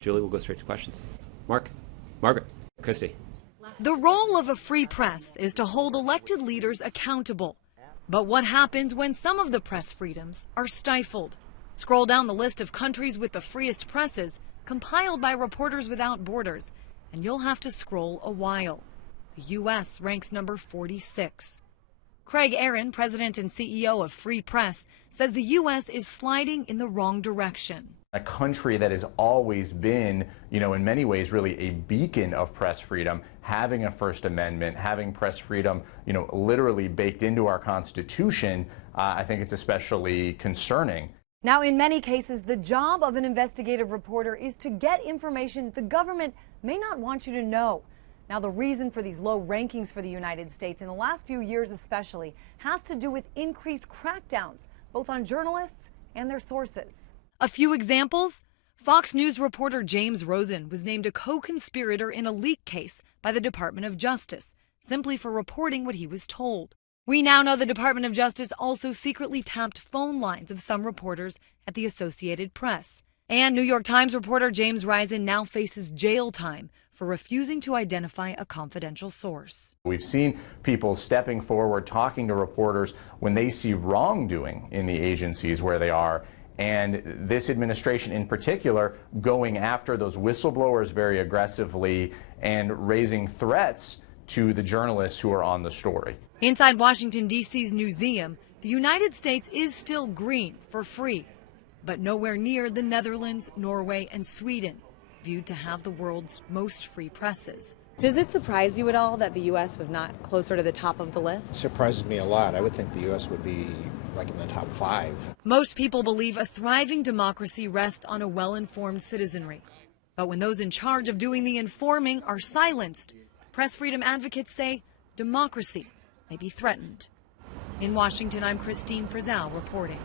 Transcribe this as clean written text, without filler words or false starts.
Julie, we'll go straight to questions. Margaret, Christy. The role of a free press is to hold elected leaders accountable. But what happens when some of the press freedoms are stifled? Scroll down the list of countries with the freest presses, compiled by Reporters Without Borders, and you'll have to scroll a while. The U.S. ranks number 46. Craig Aaron, president and CEO of Free Press, says the U.S. is sliding in the wrong direction. A country that has always been, in many ways, really a beacon of press freedom, having a First Amendment, having press freedom, literally baked into our Constitution, I think it's especially concerning. Now, in many cases, the job of an investigative reporter is to get information the government may not want you to know. Now, the reason for these low rankings for the United States in the last few years especially has to do with increased crackdowns, both on journalists and their sources. A few examples: Fox News reporter James Rosen was named a co-conspirator in a leak case by the Department of Justice, simply for reporting what he was told. We now know the Department of Justice also secretly tapped phone lines of some reporters at the Associated Press. And New York Times reporter James Risen now faces jail time for refusing to identify a confidential source. We've seen people stepping forward, talking to reporters when they see wrongdoing in the agencies where they are, and this administration in particular going after those whistleblowers very aggressively and raising threats to the journalists who are on the story. Inside Washington, D.C.'s Newseum, the United States is still green for free, but nowhere near the Netherlands, Norway, and Sweden, viewed to have the world's most free presses. Does it surprise you at all that the U.S. was not closer to the top of the list? It surprises me a lot. I would think the U.S. would be like in the top 5. Most people believe a thriving democracy rests on a well-informed citizenry. But when those in charge of doing the informing are silenced, press freedom advocates say democracy may be threatened. In Washington, I'm Kristine Frazao reporting.